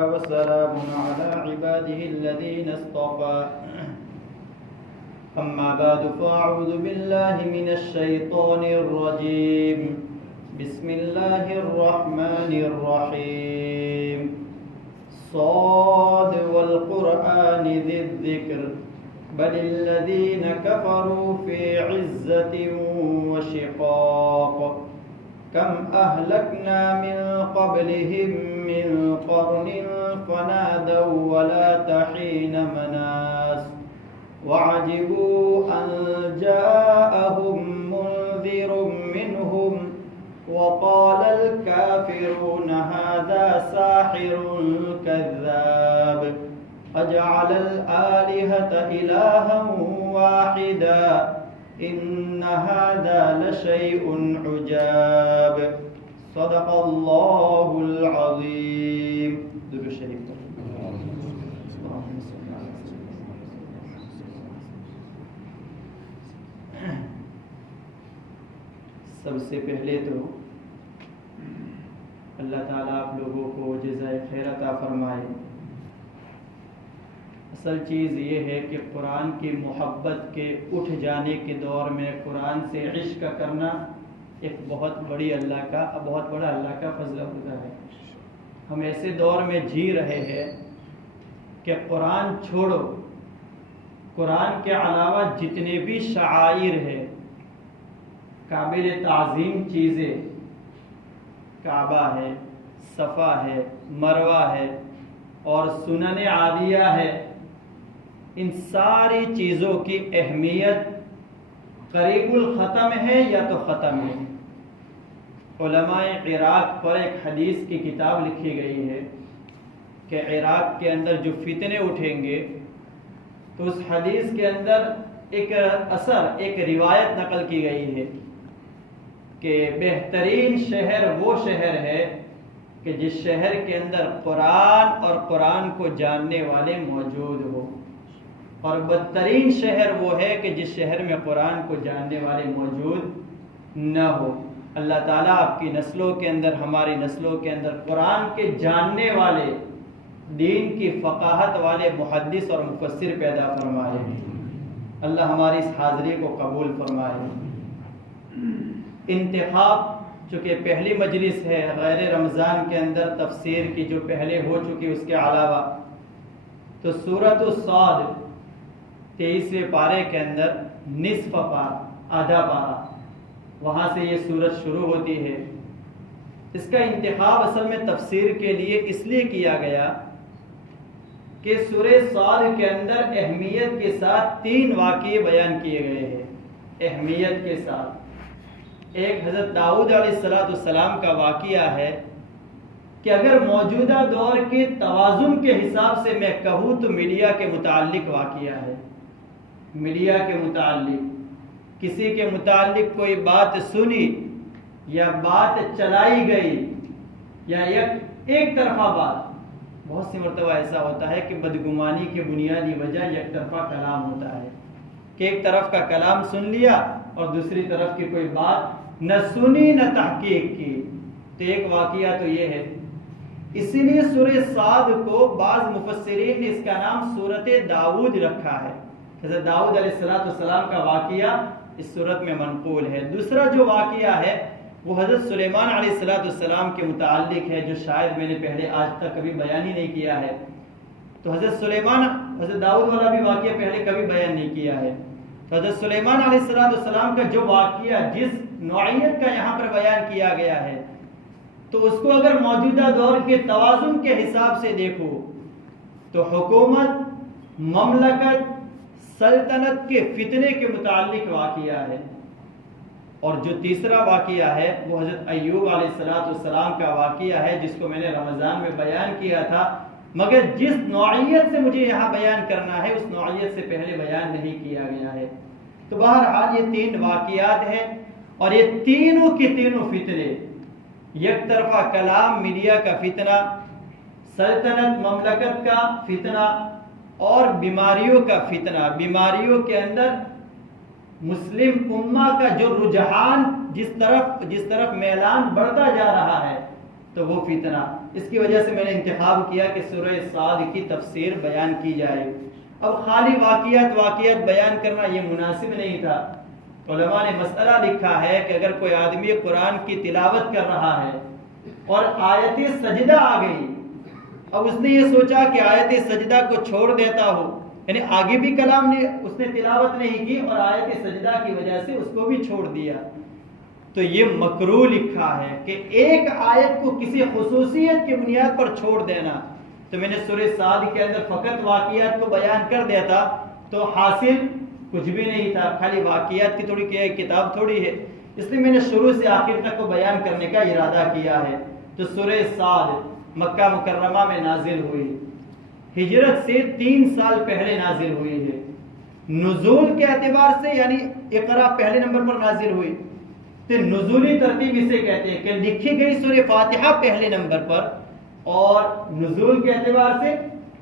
وسلام على عباده الذين اصطفى أما بعد فأعوذ بالله من الشيطان الرجيم بسم الله الرحمن الرحيم صاد والقرآن ذي الذكر بل الذين كفروا في عزة وشقاق كم أهلكنا من قبلهم من قرن فنادوا ولا تحين مناس وعجبوا أن جاءهم منذر منهم وقال الكافرون هذا ساحر كذاب أجعل الآلهة إلها واحدا إن هذا لشيء عجاب صدق الله العظيم. درود شریف. سب سے پہلے تو اللہ تعالیٰ آپ لوگوں کو جزائے خیر عطا فرمائے. اصل چیز یہ ہے کہ قرآن کی محبت کے اٹھ جانے کے دور میں قرآن سے عشق کرنا ایک بہت بڑا اللہ کا فضل ہوتا ہے. ہم ایسے دور میں جی رہے ہیں کہ قرآن چھوڑو، قرآن کے علاوہ جتنے بھی شعائر ہیں، قابل تعظیم چیزیں، کعبہ ہے، صفا ہے، مروہ ہے اور سنن عادیہ ہے، ان ساری چیزوں کی اہمیت قریب الختم ہے یا تو ختم ہے. علماء عراق پر ایک حدیث کی کتاب لکھی گئی ہے کہ عراق کے اندر جو فتنے اٹھیں گے تو اس حدیث کے اندر ایک روایت نقل کی گئی ہے کہ بہترین شہر وہ شہر ہے کہ جس شہر کے اندر قرآن اور قرآن کو جاننے والے موجود ہو، اور بدترین شہر وہ ہے کہ جس شہر میں قرآن کو جاننے والے موجود نہ ہو. اللہ تعالیٰ آپ کی نسلوں کے اندر، ہماری نسلوں کے اندر قرآن کے جاننے والے، دین کی فقاہت والے محدث اور مفسر پیدا فرمائے. اللہ ہماری اس حاضری کو قبول فرمائے. انتخاب چونکہ پہلی مجلس ہے غیر رمضان کے اندر تفسیر کی جو پہلے ہو چکی، اس کے علاوہ تو سورۃ الصاد 23ویں پارے کے اندر نصف پارہ، آدھا پارہ، وہاں سے یہ سورت شروع ہوتی ہے. اس کا انتخاب اصل میں تفسیر کے لیے اس لیے کیا گیا کہ سورہ صاد کے اندر اہمیت کے ساتھ 3 واقعے بیان کیے گئے ہیں. اہمیت کے ساتھ ایک حضرت داؤد علیہ السلام کا واقعہ ہے کہ اگر موجودہ دور کے توازن کے حساب سے میں کہوں تو میڈیا کے متعلق واقعہ ہے. میڈیا کے متعلق کسی کے متعلق کوئی بات سنی یا بات چلائی گئی یا ایک طرفہ بات، بہت سی مرتبہ ایسا ہوتا ہے کہ بدگمانی کی بنیادی وجہ یک طرفہ کلام ہوتا ہے کہ ایک طرف کا کلام سن لیا اور دوسری طرف کی کوئی بات نہ سنی نہ تحقیق کی. تو ایک واقعہ تو یہ ہے. اسی لیے سورہ صاد کو بعض مفسرین نے اس کا نام سورۃ داؤد رکھا ہے. حضرت داؤد علیہ السلام کا واقعہ اس سورت میں منقول ہے. دوسرا جو واقعہ ہے وہ حضرت سلیمان علیہ السلام کے متعلق ہے، جو شاید میں نے پہلے آج تک کبھی بیان ہی نہیں کیا ہے. تو حضرت داؤد والا بھی واقعہ پہلے کبھی بیان نہیں کیا ہے. تو حضرت سلیمان علیہ السلام کا جو واقعہ جس نوعیت کا یہاں پر بیان کیا گیا ہے، تو اس کو اگر موجودہ دور کے توازن کے حساب سے دیکھو تو حکومت، مملکت، سلطنت کے فتنے کے متعلق واقعہ ہے. اور جو تیسرا واقعہ ہے وہ حضرت ایوب علیہ السلام کا واقعہ ہے، جس کو میں نے رمضان میں بیان کیا تھا، مگر جس نوعیت سے مجھے یہاں بیان کرنا ہے اس نوعیت سے پہلے بیان نہیں کیا گیا ہے. تو بہرحال یہ 3 واقعات ہیں اور یہ تینوں کے تینوں فتنے، یک طرفہ کلام میڈیا کا فتنہ، سلطنت مملکت کا فتنہ اور بیماریوں کا فتنہ. بیماریوں کے اندر مسلم امہ کا جو رجحان جس طرف میلان بڑھتا جا رہا ہے تو وہ فتنہ. اس کی وجہ سے میں نے انتخاب کیا کہ سورہ صاد کی تفسیر بیان کی جائے۔ اب خالی واقعات بیان کرنا یہ مناسب نہیں تھا۔ علماء نے مسئلہ لکھا ہے کہ اگر کوئی آدمی قرآن کی تلاوت کر رہا ہے اور آیت سجدہ آ گئی، اب اس نے یہ سوچا کہ آیت سجدہ کو چھوڑ دیتا ہو، یعنی آگے بھی کلام نے اس نے تلاوت نہیں کی اور آیت سجدہ کی وجہ سے اس کو بھی چھوڑ دیا، تو یہ مکروہ لکھا ہے کہ ایک آیت کو کسی خصوصیت کی بنیاد پر چھوڑ دینا۔ تو میں نے سورہ صاد کے اندر فقط واقعات کو بیان کر دیتا تو حاصل کچھ بھی نہیں تھا، خالی واقعات کی تھوڑی کتاب تھوڑی ہے، اس لیے میں نے شروع سے آخر تک کو بیان کرنے کا ارادہ کیا ہے۔ تو سورہ صاد مکہ مکرمہ میں نازل ہوئی، ہجرت سے 3 سال پہلے نازل ہوئی ہے۔ نزول کے اعتبار سے یعنی اقرا پہلے نمبر پر نازل ہوئی، تو نزولی ترتیب اسے کہتے ہیں کہ لکھی گئی سورہ فاتحہ پہلے نمبر پر، اور نزول کے اعتبار سے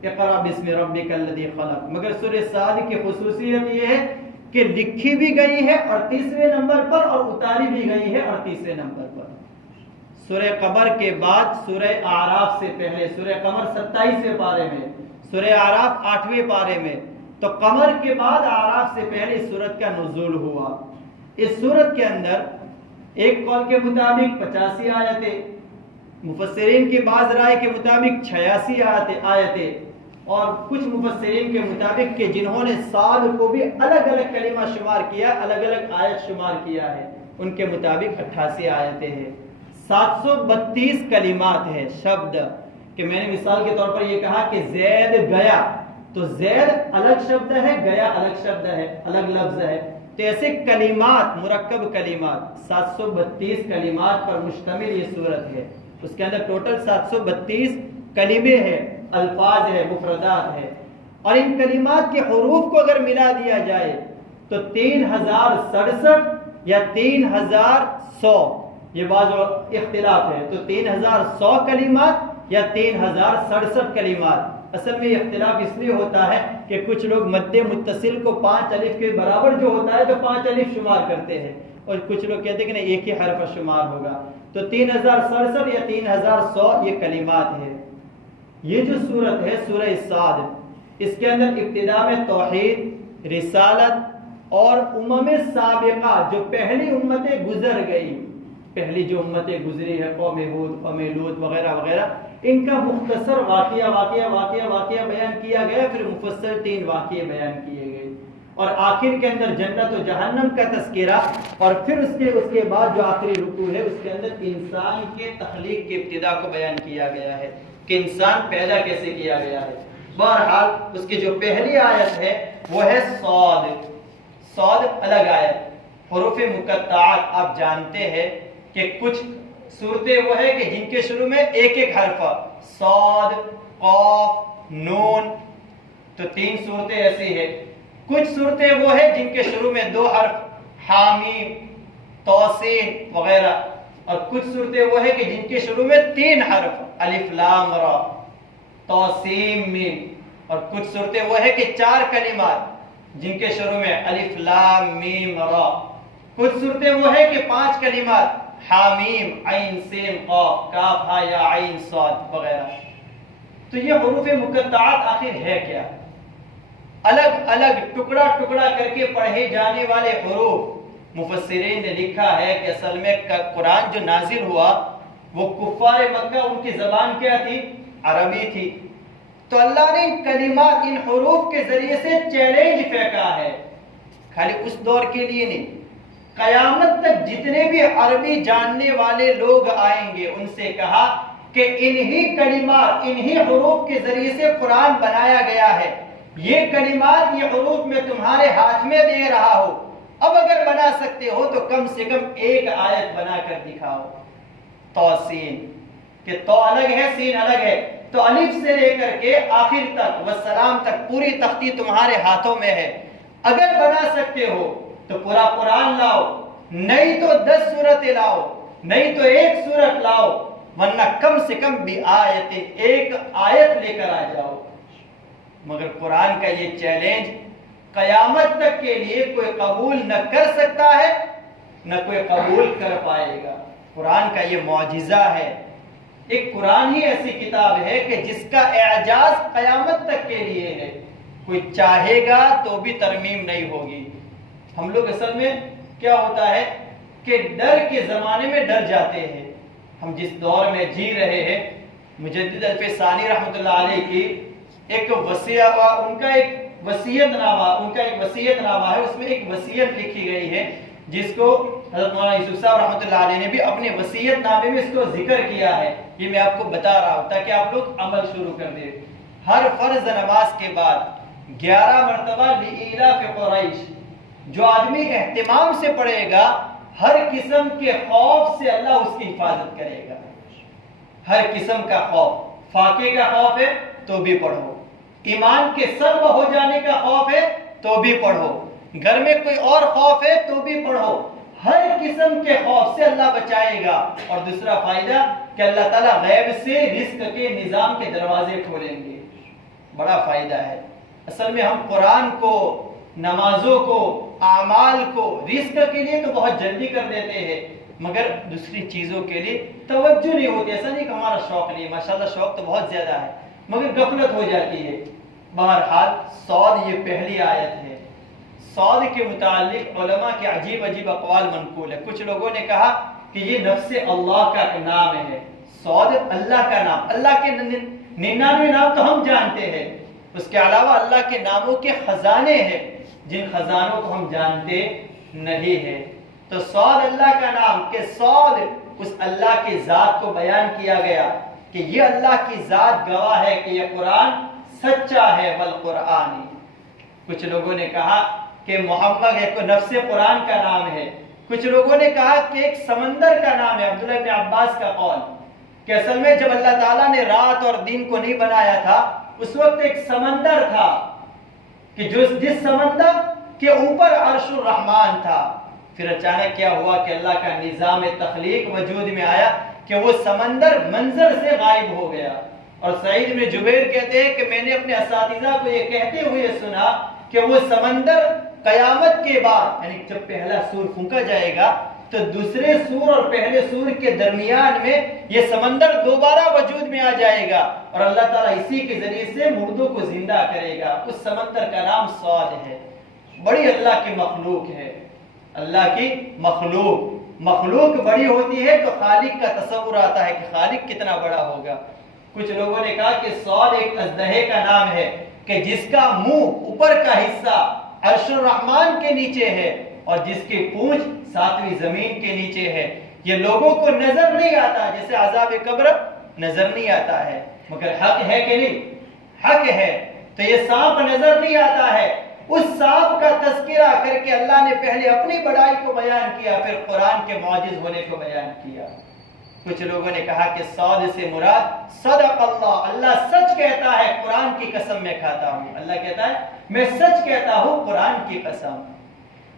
اقرا بسم ربک الذی خلق۔ مگر سورہ صاد کی خصوصیت یہ ہے کہ لکھی بھی گئی ہے 38ویں نمبر پر اور اتاری بھی گئی ہے 38ویں نمبر پر۔ سورہ قمر کے بعد سورہ اعراف سے پہلے، سورہ قمر 27ویں پارے میں، سورہ اعراف 8ویں پارے میں، تو قمر کے بعد اعراف سے پہلے سورت کا نزول ہوا۔ اس سورت کے اندر ایک قول کے مطابق 85 آیتیں، مفسرین کی بعض رائے کے مطابق 86 آیتیں، اور کچھ مفسرین کے مطابق کہ جنہوں نے صاد کو بھی الگ الگ کلمہ شمار کیا، الگ الگ آیت شمار کیا ہے، ان کے مطابق 88 آیتیں ہیں، 732 کلمات ہے شبد۔ کہ میں نے مثال کے طور پر یہ کہا کہ زید گیا، تو زید الگ شبد ہے، گیا الگ شبد ہے، الگ لفظ ہے، تو ایسے کلمات، مرکب کلمات 732 کلمات پر مشتمل یہ صورت ہے۔ اس کے اندر ٹوٹل 732 کلمے ہیں، الفاظ ہے، مفردات ہے، اور ان کلمات کے حروف کو اگر ملا دیا جائے تو 3067 یا 3100، یہ بعض اختلاف ہے، تو 3100 کلمات یا 3067 کلمات۔ اصل میں یہ اختلاف اس لیے ہوتا ہے کہ کچھ لوگ مد متصل کو 5 الف کے برابر جو ہوتا ہے تو 5 الف شمار کرتے ہیں، اور کچھ لوگ کہتے ہیں کہ نہیں، ایک ہی حرف شمار ہوگا، تو 3067 یا 3100 یہ کلمات ہے۔ یہ جو سورت ہے سورہ صاد، اس کے اندر ابتدا میں توحید، رسالت اور امم سابقہ جو پہلی امتیں گزر گئی، پہلی جو امتیں گزری ہے قوم ہود، قوم لوط وغیرہ وغیرہ، ان کا مختصر واقعہ بیان کیا گیا، پھر مفصل 3 واقعے بیان کیے گئے، اور آخر کے اندر جنت و جہنم کا تذکرہ، اور پھر اس کے بعد جو آخری رکوع ہے اس کے اندر انسان کے تخلیق کی ابتدا کو بیان کیا گیا ہے کہ انسان پیدا کیسے کیا گیا ہے۔ بہرحال اس کی جو پہلی آیت ہے وہ ہے صاد۔ صاد الگ آیت، حروف مقطعات آپ جانتے ہیں کہ کچھ صورتیں وہ ہے کہ جن کے شروع میں ایک حرف، صاد، قاف، نون، تو 3 صورتیں ایسی ہیں۔ کچھ صورتیں وہ ہے جن کے شروع میں 2 حرف، حامیم، توسین وغیرہ، اور کچھ صورتیں وہ ہے کہ جن کے شروع میں 3 حرف، الف لام را، توسیم میم، اور کچھ صورتیں وہ ہے کہ 4 کلمات جن کے شروع میں الف لام میم را، کچھ صورتیں وہ ہے کہ 5 کلمات، حامیم، عین سین قاف، کاف ہا یا عین صاد وغیرہ۔ تو یہ حروف مقطعات آخر ہے کیا؟ الگ الگ ٹکڑا ٹکڑا کر کے پڑھے جانے والے حروف۔ مفسرین نے لکھا ہے کہ اصل میں قرآن جو نازل ہوا وہ کفار مکہ، ان کی زبان کیا تھی؟ عربی تھی، تو اللہ نے ان کلمات، ان حروف کے ذریعے سے چیلنج پھینکا ہے، خالی اس دور کے لیے نہیں، قیامت تک جتنے بھی عربی جاننے والے لوگ آئیں گے ان سے کہا کہ انہی کلمات، انہی حروف کے ذریعے سے قرآن بنایا گیا ہے، یہ کلمات، یہ حروف میں تمہارے ہاتھ میں دے رہا ہوں، اب اگر بنا سکتے ہو تو کم سے کم ایک آیت بنا کر دکھاؤ۔ توسین، کہ تو الگ ہے، سین الگ ہے، تو الف سے لے کر کے آخر تک والسلام تک پوری تختی تمہارے ہاتھوں میں ہے، اگر بنا سکتے ہو تو پورا قرآن لاؤ، نہیں تو 10 سورتیں لاؤ، نہیں تو 1 سورت لاؤ، ورنہ کم سے کم بھی آیت، ایک آیت لے کر آ جاؤ۔ مگر قرآن کا یہ چیلنج قیامت تک کے لیے کوئی قبول نہ کر سکتا ہے، نہ کوئی قبول کر پائے گا۔ قرآن کا یہ معجزہ ہے ایک قرآن ہی ایسی کتاب ہے کہ جس کا اعجاز قیامت تک کے لیے ہے، کوئی چاہے گا تو بھی ترمیم نہیں ہوگی۔ ہم لوگ اصل میں کیا ہوتا ہے کہ ڈر کے زمانے میں ڈر جاتے ہیں۔ ہم جس دور میں جی رہے ہیں، مجدد الف ثانی رحمۃ اللہ علیہ کی ایک ان کا ایک وصیت نامہ ہے، اس میں ایک وصیت لکھی گئی ہے جس کو حضرت مولانا یوسف صاحب رحمۃ اللہ علیہ نے بھی اپنے وصیت نامے میں اس کو ذکر کیا ہے۔ یہ میں آپ کو بتا رہا ہوں تاکہ آپ لوگ عمل شروع کر دیں۔ ہر فرض نماز کے بعد 11 مرتبہ لإیلاف قریش جو آدمی اہتمام سے پڑھے گا، ہر قسم کے خوف سے اللہ اس کی حفاظت کرے گا۔ ہر قسم کا خوف، فاقے کا خوف ہے تو بھی پڑھو، ایمان کے سلب ہو جانے کا خوف ہے تو بھی پڑھو، گھر میں کوئی اور خوف ہے تو بھی پڑھو، ہر قسم کے خوف سے اللہ بچائے گا۔ اور دوسرا فائدہ کہ اللہ تعالیٰ غیب سے رزق کے نظام کے دروازے کھولیں گے، بڑا فائدہ ہے۔ اصل میں ہم قرآن کو، نمازوں کو، اعمال کو رزق کے لیے تو بہت جلدی کر دیتے ہیں، مگر دوسری چیزوں کے لیے توجہ نہیں ہوتی۔ ایسا نہیں کہ ہمارا شوق نہیں ہے، ماشاءاللہ شوق تو بہت زیادہ ہے، مگر غفلت ہو جاتی ہے۔ بہرحال صاد یہ پہلی آیت ہے۔ صاد کے متعلق علماء کے عجیب عجیب اقوال منقول ہے۔ کچھ لوگوں نے کہا کہ یہ نفس اللہ کا نام ہے، صاد اللہ کا نام، اللہ کے 99 نام تو ہم جانتے ہیں، اس کے علاوہ اللہ کے ناموں کے خزانے ہیں جن خزانوں کو ہم جانتے نہیں ہیں۔ تو صاد اللہ کا نام، کہ صاد اس اللہ کی ذات کو بیان کیا گیا کہ یہ اللہ کی ذات گواہ ہے کہ یہ قرآن سچا ہے، والقرآن۔ کچھ لوگوں نے کہا کہ محمد ایک نفس قرآن کا نام ہے، کچھ لوگوں نے کہا کہ ایک سمندر کا نام ہے۔ عبداللہ بن عباس کا قول کہ اصل میں جب اللہ تعالیٰ نے رات اور دن کو نہیں بنایا تھا، اس وقت ایک سمندر تھا کہ جس سمندر کے اوپر عرش الرحمن تھا۔ پھر اچانک کیا ہوا کہ اللہ کا نظام تخلیق وجود میں آیا کہ وہ سمندر منظر سے غائب ہو گیا۔ اور سعید بن جبیر کہتے ہیں کہ میں نے اپنے اساتذہ کو یہ کہتے ہوئے سنا کہ وہ سمندر قیامت کے بعد، یعنی جب پہلا سور پھونکا جائے گا تو دوسرے سور اور پہلے سور کے درمیان میں یہ سمندر دوبارہ وجود میں آ جائے گا، اور اللہ تعالیٰ اسی کے ذریعے سے مردوں کو زندہ کرے گا۔ اس سمندر کا نام صاد ہے۔ بڑی اللہ کی مخلوق ہے، اللہ کی مخلوق بڑی ہوتی ہے تو خالق کا تصور آتا ہے کہ خالق کتنا بڑا ہوگا۔ کچھ لوگوں نے کہا کہ صاد ایک اژدہے کا نام ہے کہ جس کا منہ اوپر کا حصہ عرش الرحمن کے نیچے ہے اور جس کی پونچھ 7ویں زمین کے نیچے ہے۔ یہ لوگوں کو نظر نہیں آتا، جیسے عذاب قبر نظر نہیں آتا ہے، مگر حق ہے کہ نہیں؟ حق ہے۔ تو یہ سانپ نظر نہیں آتا ہے، اس سانپ کا تذکرہ کر کے اللہ نے پہلے اپنی بڑائی کو بیان کیا، پھر قرآن کے معجز ہونے کو بیان کیا۔ کچھ لوگوں نے کہا کہ صاد سے مراد صدق اللہ، اللہ سچ کہتا ہے، قرآن کی قسم میں کھاتا ہوں۔ اللہ کہتا ہے میں سچ کہتا ہوں قرآن کی قسم۔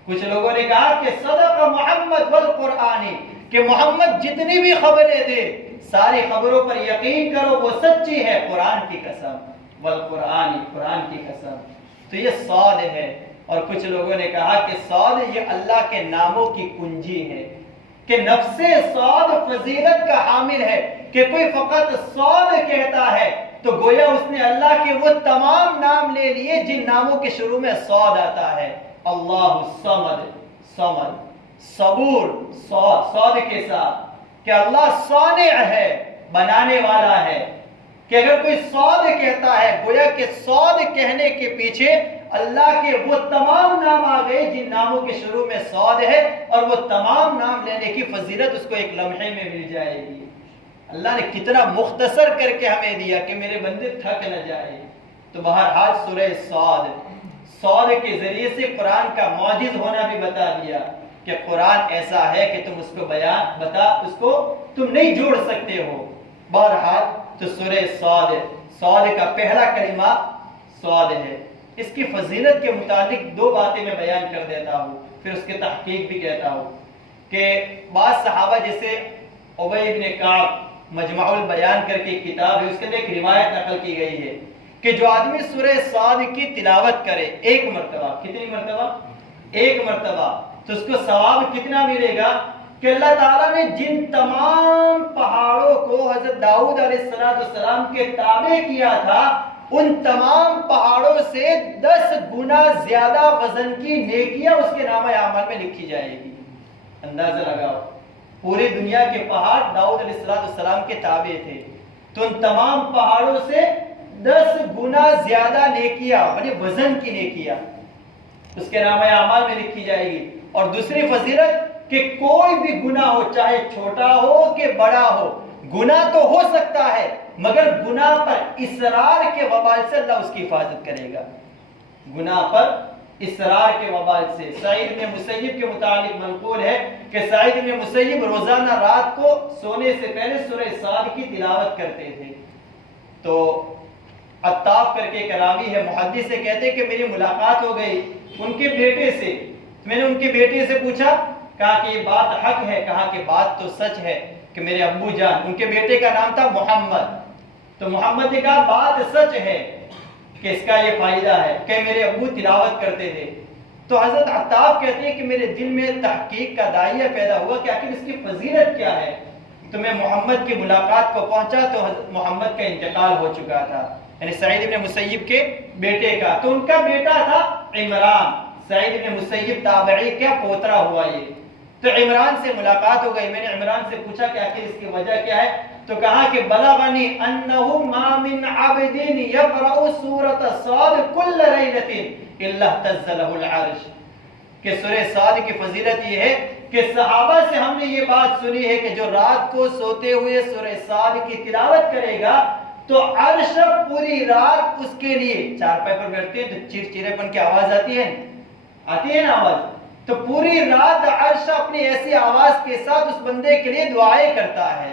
کچھ لوگوں نے کہا کہ صدق محمد والقرآن، کہ محمد جتنی بھی خبریں دے ساری خبروں پر یقین کرو، وہ سچی ہے، قرآن کی قسم، والقرآن، قرآن کی قسم۔ تو یہ صاد ہے۔ اور کچھ لوگوں نے کہا کہ صاد یہ اللہ کے ناموں کی کنجی ہے، کہ نفس صاد فضیلت کا حامل ہے، کہ کوئی فقط صاد کہتا ہے تو گویا اس نے اللہ کے وہ تمام نام لے لیے جن ناموں کے شروع میں صاد آتا ہے۔ اللہ الصمد، صمد، صبور، صاد کے ساتھ، کہ اللہ صانع ہے، بنانے والا ہے، کہ اگر کوئی صاد کہتا ہے گویا کہ صاد کہنے کے پیچھے اللہ کے وہ تمام نام آ گئے جن ناموں کے شروع میں صاد ہے، اور وہ تمام نام لینے کی فضیلت اس کو ایک لمحے میں مل جائے گی۔ اللہ نے کتنا مختصر کر کے ہمیں دیا کہ میرے بندے تھک نہ جائے۔ تو بہرحال سورہ صاد کے ذریعے سے قرآن کا معجز ہونا بھی بتا دیا کہ قرآن ایسا ہے کہ تم اس کو اس کو تم نہیں جوڑ سکتے ہو۔ بہرحال تو سورہ صاد کا پہلا کلمہ صاد ہے۔ اس کی فضیلت کے متعلق 2 باتیں میں بیان کر دیتا ہوں، پھر اس کے تحقیق بھی کہتا ہوں کہ بعض صحابہ جیسے ابی بن کعب مجمع البیان کر کے کتاب ہے، اس کے اندر ایک روایت نقل کی گئی ہے کہ جو آدمی سورہ صاد کی تلاوت کرے 1 مرتبہ، کتنی مرتبہ؟ 1 مرتبہ، تو اس کو ثواب کتنا ملے گا؟ کہ اللہ تعالیٰ نے جن تمام پہاڑوں کو حضرت داؤد علیہ السلام کے تابع کیا تھا، ان تمام پہاڑوں سے 10 گنا زیادہ وزن کی نیکیاں اس کے نامہ اعمال میں لکھی جائے گی۔ اندازہ لگاؤ، پوری دنیا کے پہاڑ داؤد علیہ السلام کے تابع تھے، تو ان تمام پہاڑوں سے 10 گنا زیادہ نیکیاں، یعنی وزن کی نیکیاں اس کے نامہ اعمال میں لکھی جائے گی۔ اور دوسری فضیلت کہ کوئی بھی گناہ ہو، چاہے چھوٹا ہو کہ بڑا ہو، گناہ تو ہو سکتا ہے مگر گناہ پر اصرار کے وبال سے اللہ اس کی حفاظت کرے گا۔ گناہ پر اصرار کے وبال سے سعید بن مسیب کے متعلق منقول ہے کہ سعید بن مسیب روزانہ رات کو سونے سے پہلے سورہ صاد کی تلاوت کرتے تھے۔ تو عطاف کر کے ایک راوی ہے، محدث سے کہتے ہیں کہ میری ملاقات ہو گئی ان کے بیٹے سے، میں نے ان کے بیٹے سے پوچھا، کہا کہ یہ بات حق ہے، کہا کہ بات تو سچ ہے کہ میرے ابو جان، ان کے بیٹے کا نام تھا محمد، تو محمد نے کہا بات سچ ہے کہ اس کا یہ فائدہ ہے کہ میرے ابو تلاوت کرتے تھے۔ تو حضرت عطاف کہتے ہیں کہ میرے دل میں تحقیق کا داعیہ پیدا ہوا کہ آخر اس کی فضیلت کیا ہے۔ تو میں محمد کی ملاقات کو پہنچا تو حضرت محمد کا انتقال ہو چکا تھا، یعنی سعید بن مسیب کے بیٹے کا۔ تو ان کا بیٹا تھا عمران، سعید بن مسیب تابعی کا پوترا ہوا یہ۔ تو عمران سے ملاقات ہو گئی، میں نے عمران سے پوچھا کہ آخر اس کی وجہ کیا ہے، تو کہا کہ بلغنی انہ ما من عبد یقرأ سورۃ صاد کل لیلۃ الا اہتز لہ العرش، کہ سورہ صاد کی فضیلت یہ ہے کہ صحابہ سے ہم نے یہ بات سنی ہے کہ جو رات کو سوتے ہوئے سورہ صاد کی تلاوت کرے گا تو عرش پوری رات اس کے لیے، چارپائی پر بیٹھتے ہیں تو چرچرے پن کی آواز آتی ہے نا آواز، تو پوری رات عرش اپنی ایسی آواز کے ساتھ اس بندے کے لیے دعائیں کرتا ہے،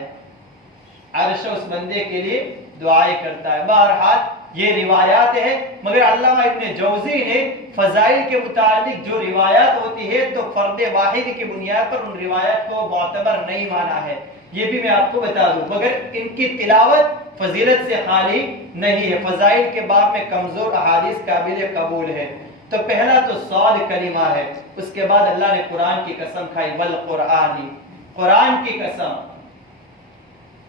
عرش اس بندے کے لیے دعائیں کرتا ہے۔ بہرحال یہ روایات ہے، مگر علامہ ابن جوزی نے فضائل کے متعلق جو روایات ہوتی ہے تو فرد واحد کی بنیاد پر ان روایات کو معتبر نہیں مانا ہے، یہ بھی میں آپ کو بتا دوں، مگر ان کی تلاوت فضیلت سے خالی نہیں ہے، فضائل کے باب میں کمزور احادیث قابل قبول ہے۔ تو پہلا تو صاد کلمہ ہے، اس کے بعد اللہ نے قرآن کی قسم کھائی، والقرآن، قرآن کی قسم،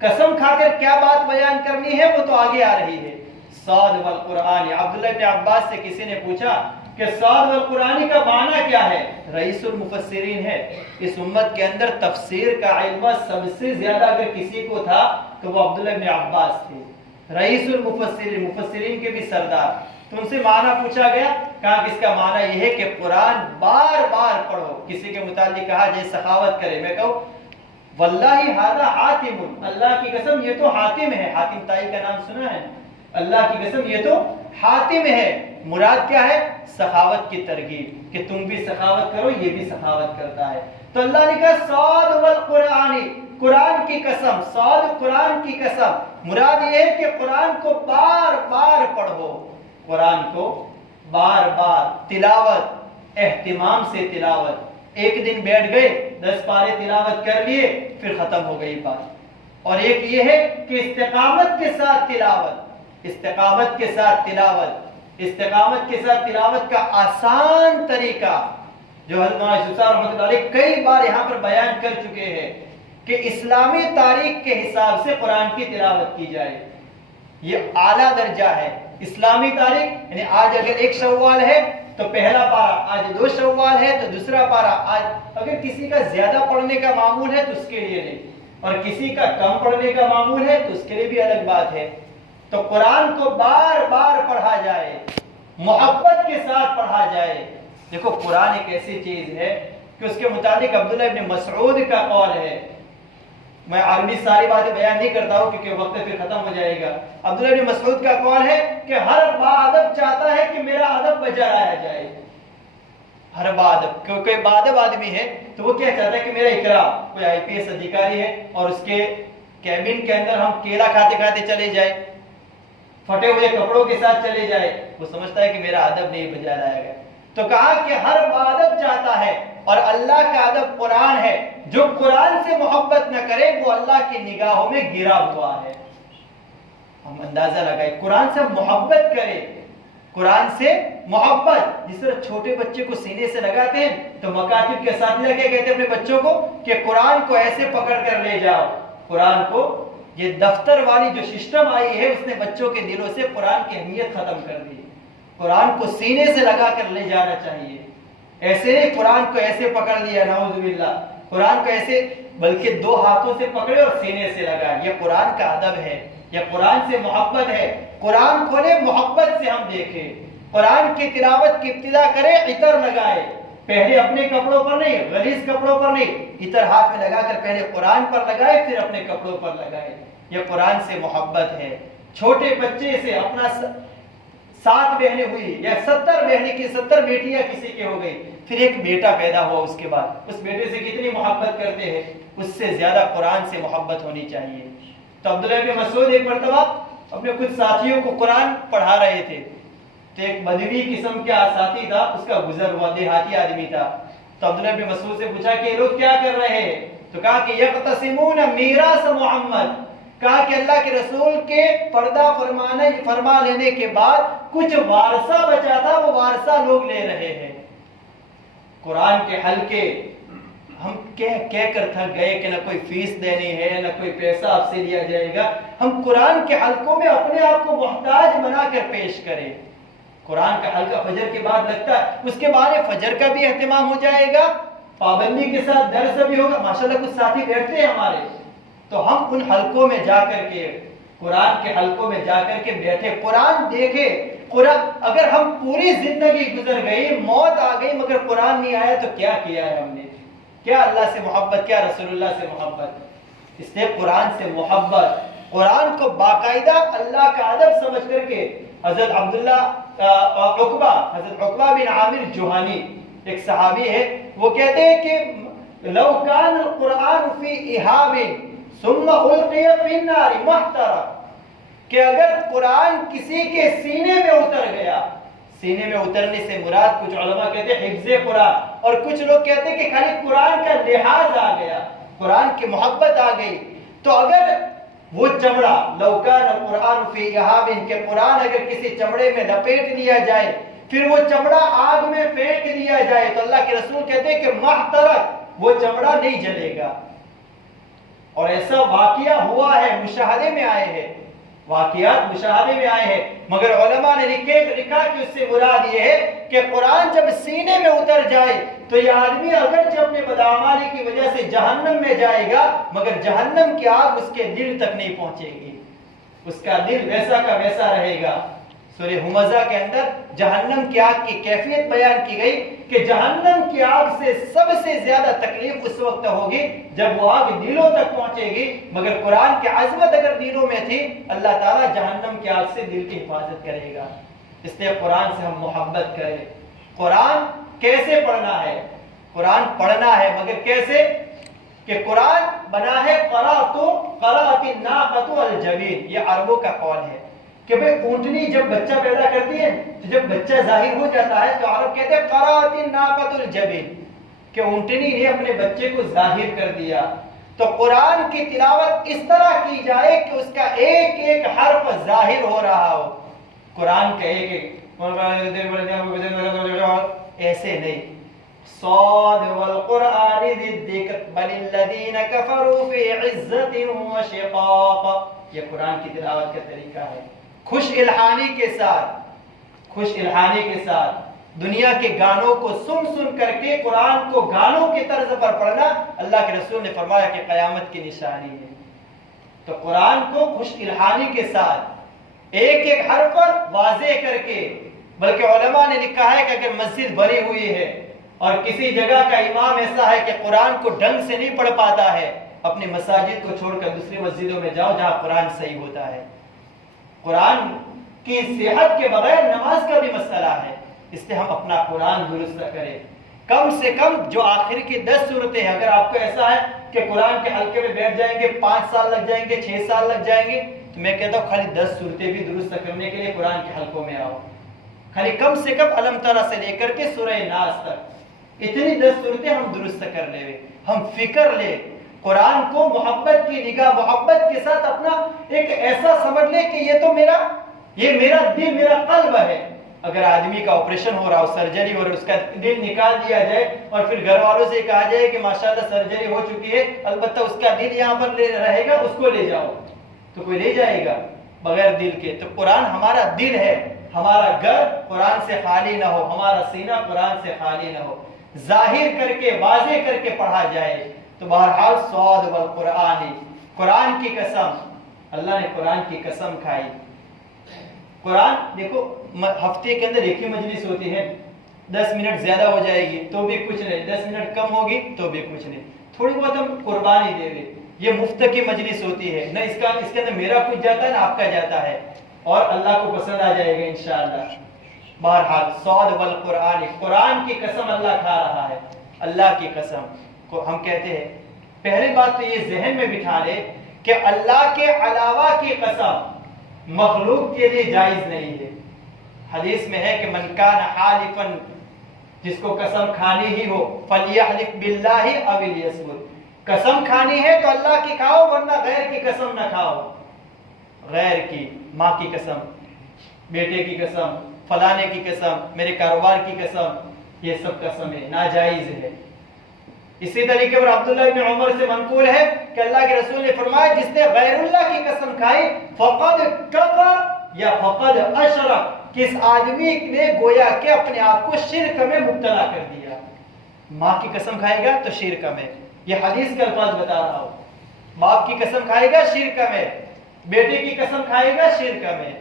قسم کھا کر کیا بات بیان کرنی ہے وہ تو آگے آ رہی ہے۔ صاد والقرآن، عبداللہ بن عباس سے کسی نے پوچھا کہ صاد والقرآن کا معنی کیا ہے؟ رئیس المفسرین ہے، اس امت کے اندر تفسیر کا علم سب سے زیادہ اگر کسی کو تھا تو وہ عبداللہ بن عباس تھے، رئیس المفسرین، مفسرین کے بھی سردار۔ تو ان سے معنی پوچھا گیا، کہا کہ اس کا معنی یہ ہے کہ قرآن بار بار پڑھو۔ کسی کے متعلق کہا جیسے سخاوت کرے، میں کہوں واللہ ھذا حاتم، اللہ کی قسم یہ تو حاتم ہے، حاتم تائی کا نام سنا ہے، اللہ کی قسم یہ تو حاتم ہے۔ مراد کیا ہے؟ سخاوت کی ترغیب کہ تم بھی سخاوت کرو، یہ بھی سخاوت کرتا ہے۔ تو اللہ نے کہا صاد والقرآن، قرآن کی قسم، صاد قرآن کی قسم، مراد یہ ہے کہ قرآن کو بار بار پڑھو، قرآن کو بار بار تلاوت، اہتمام سے تلاوت، ایک دن بیٹھ گئے 10 پارے تلاوت کر لیے پھر ختم ہو گئی بات۔ اور ایک یہ ہے کہ استقامت کے ساتھ تلاوت، استقامت کے ساتھ تلاوت، استقامت کے ساتھ تلاوت کا آسان طریقہ جو حضرت مولانا یوسف صاحب رحمۃ اللہ علیہ کئی بار یہاں پر بیان کر چکے ہیں کہ اسلامی تاریخ کے حساب سے قرآن کی تلاوت کی جائے، یہ اعلیٰ درجہ ہے۔ اسلامی تاریخ یعنی آج اگر 1 شوال ہے تو پہلا پارہ، آج 2 شوال ہے تو دوسرا پارہ، آج اگر کسی کا زیادہ پڑھنے کا معمول ہے تو اس کے لیے نہیں، اور کسی کا کم پڑھنے کا معمول ہے تو اس کے لیے بھی الگ بات ہے۔ تو قرآن کو بار بار پڑھا جائے، محبت کے ساتھ پڑھا جائے۔ دیکھو قرآن ایک ایسی چیز ہے کہ اس کے متعلق عبداللہ ابن مسعود کا قول ہے، میں عربی ساری باتیں بیان نہیں کرتا ہوں کیونکہ وقت پھر ختم ہو جائے گا۔ عبداللہ بن مسعود کا قول ہے کہ ہر باادب چاہتا ہے کہ میرا ادب بجا لایا جائے، ہر باادب، کیونکہ باادب آدمی ہے تو وہ کیا چاہتا ہے کہ میرا اکرام، کوئی IPS ادھیکاری ہے اور اس کے کیبن کے اندر ہم کیلا کھاتے کھاتے چلے جائیں، پھٹے ہوئے کپڑوں کے ساتھ چلے جائے، وہ سمجھتا ہے کہ میرا ادب نہیں بجا لایا گیا۔ تو کہا کہ ہر باادب چاہتا ہے، اور اللہ کا ادب قرآن ہے، جو قرآن سے محبت نہ کرے وہ اللہ کی نگاہوں میں گرا ہوا ہے۔ ہم اندازہ لگائے، قرآن سے محبت کرے، قرآن سے محبت. جس طرح چھوٹے بچے کو سینے سے لگاتے ہیں تو مکاتب کے اساتذہ کیا کہتے ہیں اپنے بچوں کو کہ قرآن کو ایسے پکڑ کر لے جاؤ. قرآن کو یہ دفتر والی جو سسٹم آئی ہے اس نے بچوں کے دلوں سے قرآن کی اہمیت ختم کر دی. قرآن کو سینے سے لگا کر لے جانا چاہیے. ایسے نہیں قرآن کو ایسے پکڑ لیا نعوذ باللہ, قرآن کو ایسے بلکہ دو ہاتھوں سے پکڑے اور سینے سے لگا. یہ قرآن کا ادب ہے, یہ قرآن سے محبت ہے. قرآن کھولے محبت سے ہم دیکھیں, قرآن کی تلاوت کی ابتدا کرے عطر لگائے, پہلے اپنے کپڑوں پر نہیں, غلیظ کپڑوں پر نہیں, عطر ہاتھ میں لگا کر پہلے قرآن پر لگائے پھر اپنے کپڑوں پر لگائے. یہ قرآن سے محبت ہے. چھوٹے بچے سے اپنا 7 بہنیں ہوئی یا 70 بہنیں کی 70 بیٹیاں کسی کے ہو گئی, پھر ایک بیٹا پیدا ہوا, اس کے بعد اس بیٹے سے کتنی محبت کرتے ہیں, اس سے زیادہ قرآن سے محبت ہونی چاہیے. تو عبداللہ بن مسعود ایک مرتبہ اپنے کچھ ساتھیوں کو قرآن پڑھا رہے تھے, تو ایک بدوی قسم کا ساتھی تھا, اس کا گزر ہوا دیہاتی آدمی تھا. تو عبداللہ بن مسعود سے پوچھا کہ یہ لوگ کیا کر رہے ہیں, تو کہا کہ یقتسمون میراث محمد, کہا کہ اللہ کے رسول کے پردہ فرما لینے کے بعد کچھ وارثہ بچا تھا, وہ وارثہ لوگ لے رہے ہیں. قرآن کے حلقے ہم کہہ کر تھک گئے کہ نہ کوئی فیس دینی ہے, نہ کوئی پیسہ آپ سے لیا جائے گا. ہم قرآن کے حلقوں میں اپنے آپ کو محتاج بنا کر پیش کریں. قرآن کا حلقہ فجر کے بعد لگتا ہے, اس کے بعد فجر کا بھی اہتمام ہو جائے گا, پابندی کے ساتھ درس بھی ہوگا. ماشاءاللہ کچھ ساتھی بیٹھتے ہیں ہمارے, تو ہم ان حلقوں میں جا کر کے, قرآن کے حلقوں میں جا کر کے بیٹھے, قرآن دیکھے. قرآن اگر ہم پوری زندگی گزر گئی, موت آ گئی, مگر قرآن نہیں آیا تو کیا کیا ہے ہم نے؟ کیا اللہ سے محبت, کیا رسول اللہ سے محبت؟ اس لیے قرآن سے محبت, قرآن کو باقاعدہ اللہ کا ادب سمجھ کر کے. حضرت عقبہ بن عامر جوہانی ایک صحابی ہے, وہ کہتے ہیں کہ لو کان القرآن فی احاب ثم القی فی النار محترق, کہ اگر قرآن کسی کے سینے میں اتر گیا, سینے میں اترنے سے مراد کچھ علماء کہتے ہیں حفظ قرآن, اور کچھ لوگ کہتے ہیں کہ خالی قرآن کا لحاظ آ گیا, قرآن کی محبت آ گئی, تو اگر وہ چمڑا لو کان القرآن فی احاب, کہ قرآن اگر کسی چمڑے میں لپیٹ لیا جائے پھر وہ چمڑا آگ میں پھینک دیا جائے, تو اللہ کے رسول کہتے ہیں کہ محترق, وہ چمڑا نہیں جلے گا. اور ایسا واقعہ ہوا ہے, مشاہدے میں آئے ہیں, واقعات مشاہدے میں آئے ہیں. مگر علماء نے لکھا کہ اس سے مراد یہ ہے کہ قرآن جب سینے میں اتر جائے تو یہ آدمی اگرچہ اپنے بدعمالی کی وجہ سے جہنم میں جائے گا, مگر جہنم کی آگ اس کے دل تک نہیں پہنچے گی, اس کا دل ویسا کا ویسا رہے گا. سورہ ہمزہ کے اندر جہنم کی آگ کی کیفیت بیان کی گئی کہ جہنم کی آگ سے سب سے زیادہ تکلیف اس وقت ہوگی جب وہ آگ دلوں تک پہنچے گی. مگر قرآن کی عظمت اگر دلوں میں تھی, اللہ تعالیٰ جہنم کی آگ سے دل کی حفاظت کرے گا. اس لیے قرآن سے ہم محبت کریں. قرآن کیسے پڑھنا ہے؟ قرآن پڑھنا ہے مگر کیسے؟ کہ قرآن بنا ہے قرأت الناقۃ الجبین, یہ عربوں کا قول ہے کہ بھئی اونٹنی جب بچہ پیدا کرتی ہے تو جب بچہ ظاہر ہو جاتا ہے تو عرب کہتے ہیں قرأت الناقۃ الجبین, کہ اونٹنی نے اپنے بچے کو ظاہر کر دیا. تو قرآن کی تلاوت اس طرح کی جائے کہ اس کا ایک ایک حرف ظاہر ہو رہا ہو. قرآن کا ایک ایک ایسے نہیں. صاد والقرآن ذی الذکر بل الذین کفروا فی عزت و شقاق, یہ قرآن کی تلاوت کا طریقہ ہے. خوش الحانی کے ساتھ, خوش الحانی کے ساتھ دنیا کے گانوں کو سن سن کر کے قرآن کو گانوں کی طرز پر پڑھنا اللہ کے رسول نے فرمایا کہ قیامت کی نشانی ہے. تو قرآن کو خوش الحانی کے ساتھ ایک ایک حرف پر واضح کر کے, بلکہ علماء نے لکھا ہے کہ اگر مسجد بھری ہوئی ہے اور کسی جگہ کا امام ایسا ہے کہ قرآن کو ڈھنگ سے نہیں پڑھ پاتا ہے, اپنی مساجد کو چھوڑ کر دوسری مسجدوں میں جاؤ جہاں قرآن صحیح ہوتا ہے. قرآن کی صحت کے بغیر نماز کا بھی مسئلہ ہے, اس لیے ہم اپنا قرآن درست کریں. کم سے کم جو آخر کی 10 صورتیں ہیں, اگر آپ کو ایسا ہے کہ قرآن کے حلقے میں بیٹھ جائیں گے 5 سال لگ جائیں گے 6 سال لگ جائیں گے, تو میں کہتا ہوں خالی 10 صورتیں بھی درست کرنے کے لیے قرآن کے حلقوں میں آؤ. خالی کم سے کم علم ترا سے لے کر کے سورہ ناس تک اتنی 10 صورتیں ہم درست کر لیں, ہم فکر لیں. قرآن کو محبت کی نگاہ, محبت کے ساتھ اپنا ایک ایسا سمجھ لے کہ یہ تو میرا دل, میرا قلب ہے. اگر آدمی کا آپریشن ہو رہا ہو، سرجری ہو رہا ہے، اس کا دل نکال دیا جائے اور پھر گھر والوں سے کہا جائے کہ ماشاءاللہ سرجری ہو چکی ہے، البتہ اس کا دل یہاں پر رہے گا، اس کو لے جاؤ، تو کوئی لے جائے گا بغیر دل کے؟ تو قرآن ہمارا دل ہے، ہمارا گھر قرآن سے خالی نہ ہو، ہمارا سینہ قرآن سے خالی نہ ہو، ظاہر کر کے واضح کر کے پڑھا جائے۔ تو بہرحال صاد والقرآن، قرآن کی قسم، اللہ نے قرآن کی قسم کھائی۔ قرآن دیکھو ہفتے کے اندر ایک ہی مجلس ہوتی ہے، 10 منٹ زیادہ ہو جائے گی تو بھی کچھ نہیں، 10 منٹ کم ہوگی تو بھی کچھ نہیں، تھوڑی بہت ہم قربانی دے دیں۔ یہ مفت کی مجلس ہوتی ہے، نہ اس کے اندر میرا کچھ جاتا ہے نہ آپ کا جاتا ہے، اور اللہ کو پسند آ جائے گا انشاءاللہ۔ بہرحال صاد والقرآن، قرآن کی قسم اللہ کھا رہا ہے، اللہ کی قسم کو ہم کہتے ہیں۔ پہلی بات تو یہ ذہن میں بٹھا لے کہ اللہ کے علاوہ کی قسم مخلوق کے لیے جائز نہیں ہے۔ حدیث میں ہے کہ من کان حالفا، جس کو قسم کھانی ہی ہو، فلیحلف باللہ او لیصمت، قسم کھانی ہے تو اللہ کی کھاؤ، ورنہ غیر کی قسم نہ کھاؤ۔ غیر کی، ماں کی قسم، بیٹے کی قسم، فلانے کی قسم، میرے کاروبار کی قسم، یہ سب قسمیں ناجائز ہے۔ اسی طریقے پر عبداللہ ابن عمر سے منقول ہے کہ اللہ کے رسول نے فرمایا جس نے غیر اللہ کی قسم کھائی فقد کفر یا فقد اشرک، کس آدمی نے گویا کہ اپنے آپ کو شرک میں مبتلا کر دیا۔ ماں کی قسم کھائے گا تو شرک میں، یہ حدیث کے الفاظ بتا رہا ہوں، باپ کی قسم کھائے گا شرک میں، بیٹے کی قسم کھائے گا شرک میں۔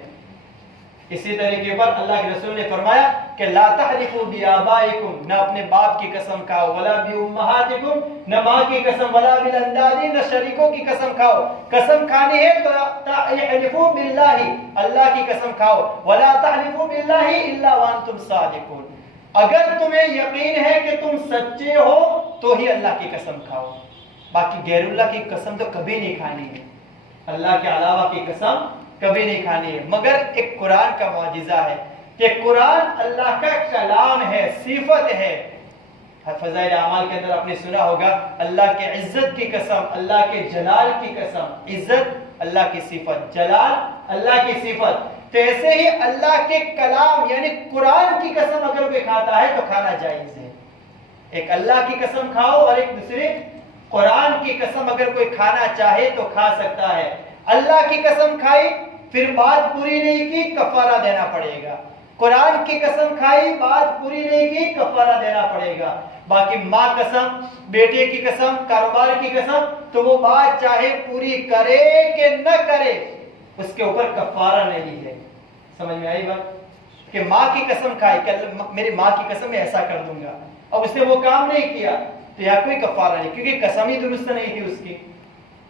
اسی طریقے پر اللہ کے رسول نے فرمایا کہ لا تحلفوا بآبائکم، نہ اپنے باپ کی قسم کھاؤ، ولا بامہاتکم، نہ ماں کی قسم، ولا بالانداد، نہ شریکوں کی قسم کھاؤ۔ قسم کھانی ہے تو احلفوا باللہ، اللہ کی قسم کھاؤ، ولا تحلفوا باللہ الا وانتم صادقون، اگر تمہیں یقین ہے کہ تم سچے ہو تو ہی اللہ کی قسم کھاؤ، باقی غیر اللہ کی قسم تو کبھی نہیں کھانی ہے، اللہ کے علاوہ کی قسم کبھی نہیں کھانی ہے۔ مگر ایک قرآن کا معجزہ ہے کہ قرآن اللہ کا کلام ہے، صفت ہے۔ فضائل اعمال کے اندر آپ نے سنا ہوگا اللہ کے عزت کی قسم، اللہ کے جلال کی قسم، عزت اللہ کی صفت، جلال اللہ کی صفت، تو ایسے ہی اللہ کے کلام یعنی قرآن کی قسم اگر کوئی کھاتا ہے تو کھانا جائز ہے۔ ایک اللہ کی قسم کھاؤ اور ایک دوسرے قرآن کی قسم اگر کوئی کھانا چاہے تو کھا سکتا ہے۔ اللہ کی قسم کھائی پھر بات پوری نہیں کی، کفارہ دینا پڑے گا۔ قرآن کی قسم کھائی، بات پوری نہیں کی، کفارہ دینا پڑے گا۔ باقی ماں قسم، بیٹے کی قسم، کاروبار کی قسم، تو وہ بات چاہے پوری کرے کہ نہ کرے اس کے اوپر کفارہ نہیں ہے۔ سمجھ میں آئی بات؟ کہ ماں کی قسم کھائی کہ میری ماں کی قسم میں ایسا کر دوں گا، اب اس نے وہ کام نہیں کیا تو یہاں کوئی کفارہ نہیں، کیونکہ قسم ہی درست نہیں تھی اس کی۔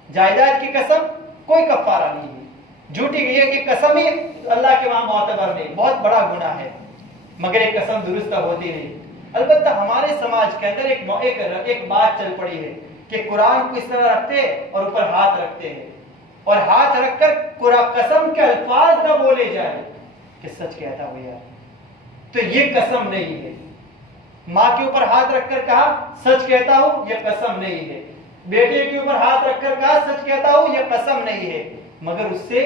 جائیداد کی قسم کوئی کفارہ نہیں ہے، جھوٹی یہ کہ قسم ہی اللہ کے وہاں معتبر نہیں، بہت بڑا گناہ ہے، مگر ایک قسم درست ہوتی نہیں۔ البتہ ہمارے سماج کے اندر ایک بات چل پڑی ہے کہ قرآن کو اس طرح رکھتے اور اوپر ہاتھ رکھتے ہیں، اور ہاتھ رکھ کر قسم کے الفاظ نہ بولے جائے کہ سچ کہتا ہوں یار، تو یہ قسم نہیں ہے۔ ماں کے اوپر ہاتھ رکھ کر کہا سچ کہتا ہوں، یہ قسم نہیں ہے۔ بیٹے کے اوپر ہاتھ رکھ کر کہا سچ کہتا ہوں، یہ قسم نہیں ہے۔ مگر اس سے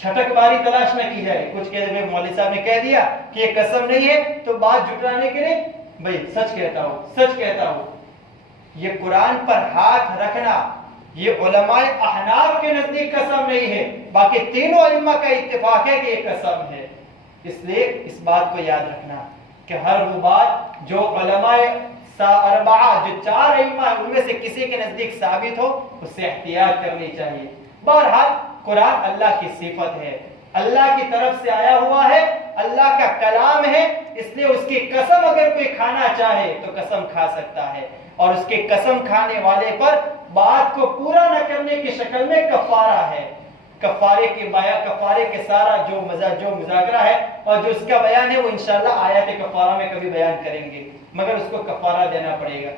چھٹک باری تلاش نہ کی جائے، کچھ کہتے ہیں مولوی صاحب نے کہہ دیا کہ یہ قسم نہیں ہے تو بات جھٹلانے کے لیے بھائی سچ کہتا ہوں، سچ کہتا ہوں۔ یہ قرآن پر ہاتھ رکھنا یہ علماء احناف کے نزدیک قسم نہیں ہے، باقی تینوں ائمہ کا اتفاق ہے کہ یہ قسم ہے۔ اس لیے اس بات کو یاد رکھنا کہ ہر وہ بات جو علماء اربعہ جو 4 ائمہ ہیں ان میں سے کسی کے نزدیک ثابت ہو اس سے احتیاط کرنی چاہیے۔ بہرحال قرآن اللہ کی صفت ہے، اللہ کی طرف سے آیا ہوا ہے، اللہ کا کلام ہے، اس لیے اس کی قسم اگر کوئی کھانا چاہے تو قسم کھا سکتا ہے، اور اس کے قسم کھانے والے پر بات کو پورا نہ کرنے کی شکل میں کفارہ ہے۔ کفارے کے سارا جو مذاکرہ ہے اور جو اس کا بیان ہے وہ انشاءاللہ آیات کفارہ میں کبھی بیان کریں گے، مگر اس کو کفارہ دینا پڑے گا۔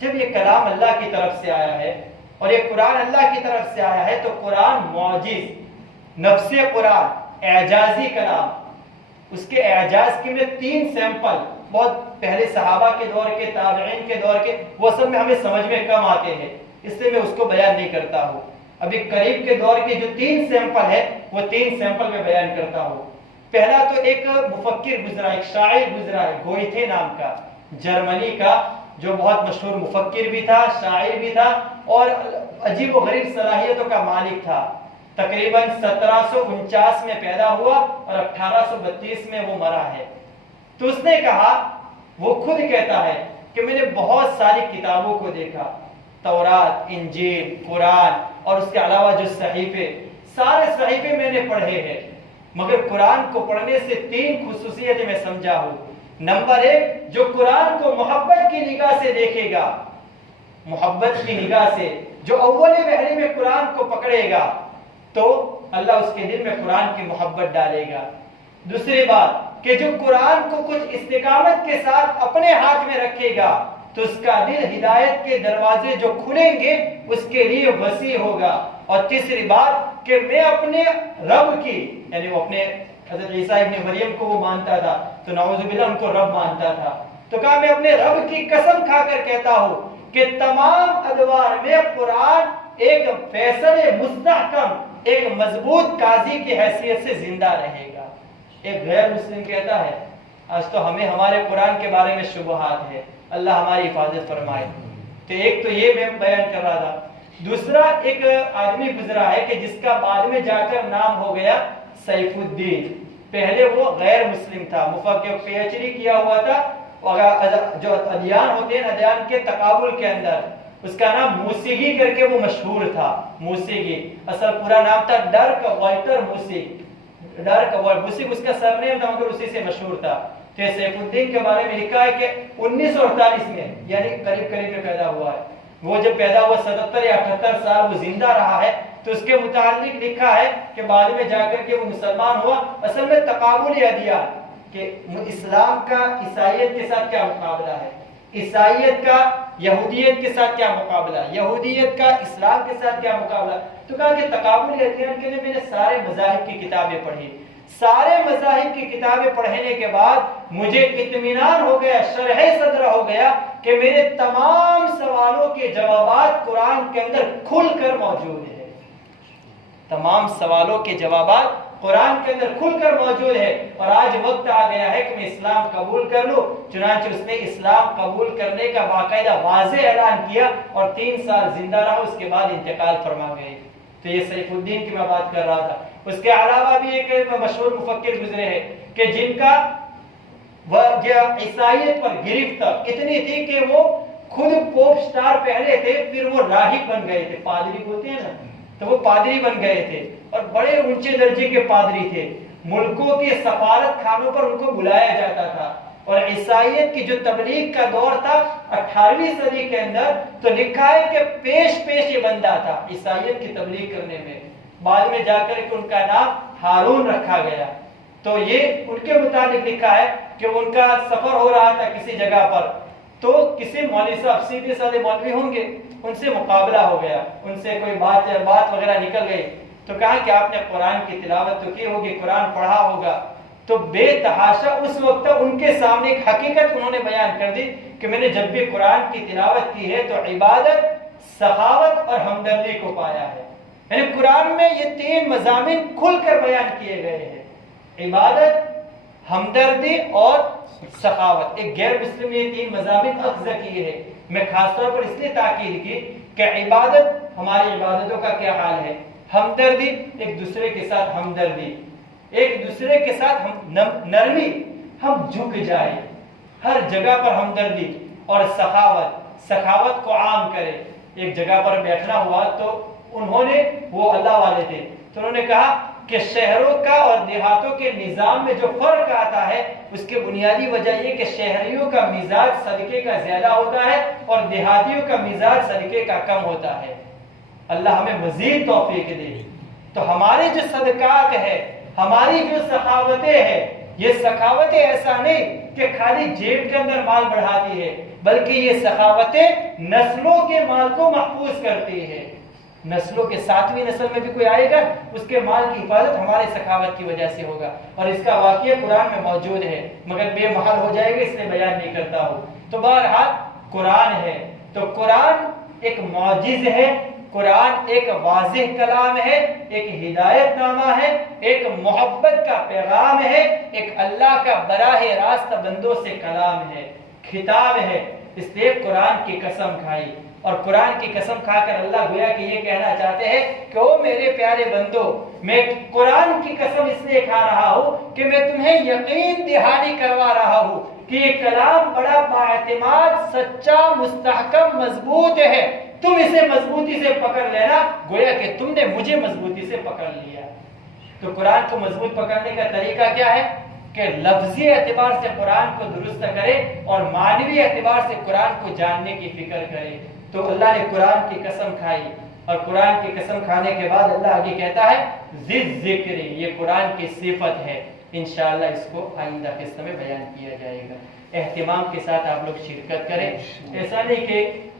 جب یہ کلام اللہ کی طرف سے آیا ہے اور یہ قرآن اللہ کی طرف سے آیا ہے تو قرآن معجز، نفس قرآن، اعجازی کلام، اس کے اعجاز کے میں 3 سیمپل بہت پہلے صحابہ کے دور کے، تابعین کے دور کے، وہ سب میں ہمیں سمجھ میں کم آتے ہیں، اس لیے میں اس کو بیان نہیں کرتا ہوں۔ ابھی قریب کے دور کے جو 3 سیمپل ہے وہ 3 سیمپل میں بیان کرتا ہوں۔ پہلا تو ایک مفکر گزرا، ایک شاعر گزرا ہے، گوئتھے نام کا، جرمنی کا، جو بہت مشہور مفکر بھی تھا، شاعر بھی تھا اور عجیب و غریب صلاحیتوں کا مالک تھا۔ تقریباً 1749 میں پیدا ہوا اور 1832 میں وہ مرا ہے۔ تو اس نے کہا، وہ خود کہتا ہے کہ میں نے بہت ساری کتابوں کو دیکھا، تورات، انجیل، قرآن اور اس کے علاوہ جو صحیفے، سارے صحیفے میں نے پڑھے ہیں، مگر قرآن کو پڑھنے سے 3 خصوصیتیں میں سمجھا ہوں۔ نمبر 1، جو قرآن کو محبت کی نگاہ سے دیکھے گا، محبت کی نگاہ سے، جو اول پہلی میں قرآن کو پکڑے گا تو اللہ اس کے دل میں قرآن کی محبت ڈالے گا۔ دوسری بات کہ جو قرآن کو کچھ استقامت کے ساتھ اپنے ہاتھ میں رکھے گا تو اس کا دل ہدایت کے دروازے جو کھلیں گے اس کے لیے وسیع ہوگا۔ اور تیسری بات کہ میں اپنے رب کی، یعنی وہ اپنے حضرت عیسیٰ ابن مریم کو وہ مانتا تھا تو نعوذ باللہ ان کو رب مانتا تھا، تو کہا میں اپنے رب کی قسم کھا کر کہتا ہوں کہ تمام ادوار میں قرآن ایک فیصلے مستحکم، ایک مضبوط قاضی کی حیثیت سے زندہ رہے گا۔ ایک غیر مسلم کہتا ہے آج تو ہمیں ہمارے قرآن کے بارے میں شبہات ہے، اللہ ہماری حفاظت فرمائے۔ تو ایک تو یہ میں بیان کر رہا تھا۔ دوسرا ایک آدمی گزرا ہے کہ جس کا بعد میں جا کر نام ہو گیا سیف الدین۔ پہلے وہ غیر مسلم تھا، مفکر، پی ایچ ڈی کیا ہوا تھا، جو ادیان ہوتے ہیں ادیان کے تقابل کے اندر، اس کا نام موسیقی کر کے وہ مشہور تھا۔ موسیقی اصل پورا نام تھا ڈرک والٹر موسیق، ڈرک والٹر موسیق اس کا سرنیم تھا مگر اسی سے مشہور تھا۔ تو سیف الدین کے بارے میں لکھا ہے کہ 1948 میں یعنی قریب میں پیدا ہوا ہے۔ وہ جب پیدا ہوا 77 یا 78 سال وہ زندہ رہا ہے، تو اس کے متعلق لکھا ہے کہ بعد میں جا کر کے وہ مسلمان ہوا۔ اصل میں تقابل ادیان کہ اسلام کا عیسائیت کے ساتھ کیا مقابلہ ہے، عیسائیت کا یہودیت کے ساتھ کیا مقابلہ، یہودیت کا اسلام کے ساتھ کیا مقابلہ۔ تو کہا کہ تقابل ادیان کے لیے میں نے سارے مذاہب کی کتابیں پڑھی۔ سارے مذاہب کی کتابیں پڑھنے کے بعد مجھے اطمینان ہو گیا، شرح صدر ہو گیا کہ میرے تمام سوالوں کے جوابات قرآن کے اندر کھل کر موجود ہیں۔ تمام سوالوں کے جوابات قرآن کے اندر کھل کر موجود ہے، اور آج وقت آ گیا ہے کہ میں اسلام قبول کر لوں۔ چنانچہ اس نے اسلام قبول کرنے کا باقاعدہ واضح اعلان کیا اور 3 سال زندہ رہا، اس کے بعد انتقال فرما گئے۔ تو یہ سیف الدین کی میں بات کر رہا تھا۔ اس کے علاوہ بھی ایک مشہور مفکر گزرے ہیں کہ جن کا عیسائیت پر گرفت اتنی تھی کہ وہ خود پوپ سٹار پہلے تھے، پھر وہ راہب بن گئے تھے، پادری ہوتے ہیں نا، تو وہ پادری بن گئے تھے اور بڑے اونچے درجے کے پادری تھے۔ ملکوں کے سفارت خانوں پر ان کو بلایا جاتا تھا، اور عیسائیت کی جو تبلیغ کا دور تھا 18ویں صدی کے اندر، تو لکھا ہے کہ پیش یہ بندہ تھا عیسائیت کی تبلیغ کرنے میں۔ بعد میں جا کر ان کا نام ہارون رکھا گیا۔ تو یہ ان کے متعلق لکھا ہے کہ ان کا سفر ہو رہا تھا کسی جگہ پر، تو کسی مولوی صاحب، سیدھے سادے مولوی ہوں گے، ان سے مقابلہ ہو گیا، ان سے کوئی بات وغیرہ نکل گئی، تو کہا کہ آپ نے قرآن کی تلاوت تو کی ہوگی، قرآن پڑھا ہوگا۔ تو بے تحاشا اس وقت ان کے سامنے ایک حقیقت انہوں نے بیان کر دی کہ میں نے جب بھی قرآن کی تلاوت کی ہے تو عبادت، سخاوت اور ہمدردی کو پایا ہے۔ یعنی قرآن میں یہ 3 مضامین کھل کر بیان کیے گئے ہیں، عبادت، ہمدردی اور سخاوت۔ ایک غیر مسلم یہ 3 مضامین اخذ کیے ہیں۔ میں خاص طور پر اس لیے تاکید کی کہ عبادت، ہماری عبادتوں کا کیا حال ہے، ہمدردی، ایک دوسرے کے ساتھ ہمدردی، ایک دوسرے کے ساتھ نرمی، ہم جھک جائیں ہر جگہ پر ہمدردی، اور سخاوت کو عام کرے۔ ایک جگہ پر بیٹھنا ہوا تو انہوں نے، وہ اللہ والے تھے، تو انہوں نے کہا کہ شہروں کا اور دیہاتوں کے نظام میں جو فرق آتا ہے اس کے بنیادی وجہ یہ کہ شہریوں کا مزاج صدقے کا زیادہ ہوتا ہے اور دیہاتیوں کا مزاج صدقے کا کم ہوتا ہے۔ اللہ ہمیں مزید توفیق دے۔ تو ہمارے جو صدقات ہے، ہماری جو سخاوتیں ہیں، یہ سخاوتیں ایسا نہیں کہ خالی جیب کے اندر مال بڑھاتی ہے، بلکہ یہ سخاوتیں نسلوں کے مال کو محفوظ کرتی ہے۔ نسلوں کے 7ویں نسل میں بھی کوئی آئے گا، اس کے مال کی حفاظت ہمارے سخاوت کی وجہ سے ہوگا، اور اس کا واقعہ قرآن میں موجود ہے، مگر بے محل ہو جائے گا اس لیے بیان نہیں کرتا ہوں۔ تو بہرحال قرآن ہے، تو قرآن ایک معجز ہے، قرآن ایک واضح کلام ہے، ایک ہدایت نامہ ہے، ایک محبت کا پیغام ہے، ایک اللہ کا براہ راست بندوں سے کلام ہے، خطاب ہے۔ اس لیے قرآن کی قسم کھائی، اور قرآن کی قسم کھا کر اللہ گویا کہ یہ کہنا چاہتے ہیں کہ او میرے پیارے بندو، میں قرآن کی قسم اس لیے کھا رہا ہوں کہ میں تمہیں یقین دہانی کروا رہا ہوں کہ یہ کلام بڑا باعتماد، سچا، مستحکم، مضبوط ہے، تم اسے مضبوطی سے پکڑ لینا، گویا کہ تم نے مجھے مضبوطی سے پکڑ لیا۔ تو قرآن کو مضبوط پکڑنے کا طریقہ کیا ہے کہ لفظی اعتبار سے قرآن کو درست کرے اور معنوی اعتبار سے قرآن کو جاننے کی فکر کرے۔ تو اللہ نے قرآن کی قسم کھائی، اور قرآن کی قسم کھانے کے بعد اللہ آگے کہتا ہے ذکر، یہ قرآن کی صفت ہے۔ انشاءاللہ اس کو آئندہ قسط میں بیان کیا جائے گا۔ اہتمام کے ساتھ آپ لوگ شرکت کریں۔ ایسا نہیں کہ